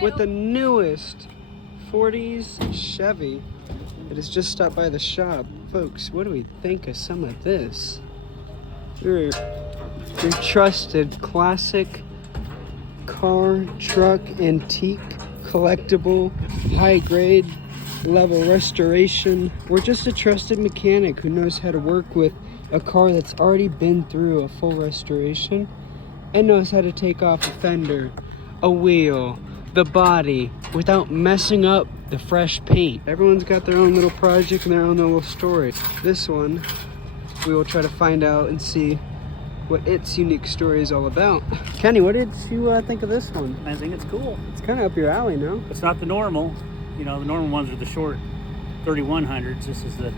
with the newest 40s Chevy that has just stopped by the shop. Folks, what do we think of some of this? Your trusted classic car, truck, antique, collectible, high grade level restoration. We're just a trusted mechanic who knows how to work with a car that's already been through a full restoration and knows how to take off a fender, a wheel, the body without messing up the fresh paint. Everyone's got their own little project and their own little story. This one, we will try to find out and see what its unique story is all about. Kenny, what did you think of this one? I think it's cool. It's kind of up your alley, no? It's not the normal. You know, the normal ones are the short 3100s. This is the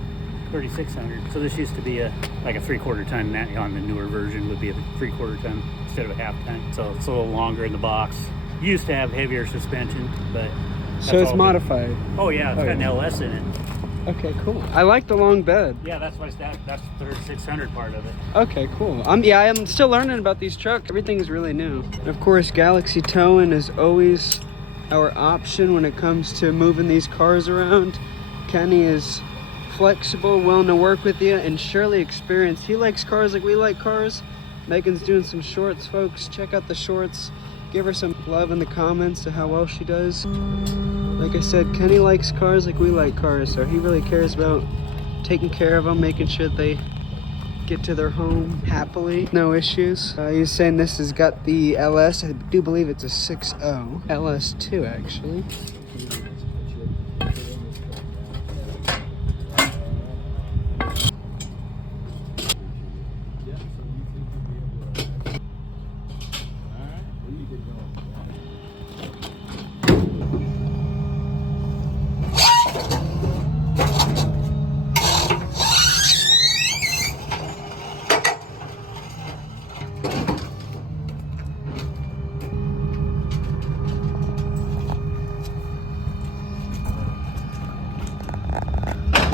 3600. So this used to be like a 3/4 ton. That on the newer version would be a 3/4 ton instead of a half ton. So it's a little longer in the box. Used to have heavier suspension, but so it's modified. Oh yeah, it's got an LS in it. Okay, cool. I like the long bed. Yeah, that's why that's the 3600 part of it. Okay, cool. I'm still learning about these trucks. Everything's really new. And of course, Galaxy Towing is always our option when it comes to moving these cars around. Kenny is flexible, willing to work with you, and surely experienced. He likes cars like we like cars. Megan's doing some shorts, folks. Check out the shorts. Give her some love in the comments to how well she does. Like I said, Kenny likes cars like we like cars, so he really cares about taking care of them, making sure they get to their home happily, no issues. He's saying this has got the LS. I do believe it's a 6.0. LS2, actually.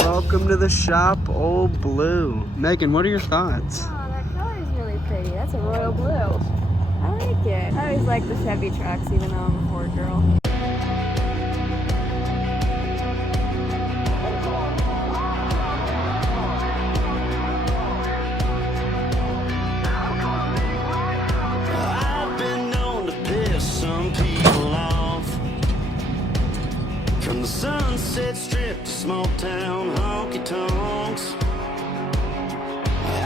Welcome to the shop, Old Blue. Megan, what are your thoughts? Oh, that color is really pretty. That's a royal blue. I like it. I always like the Chevy trucks, even though I'm a Ford girl.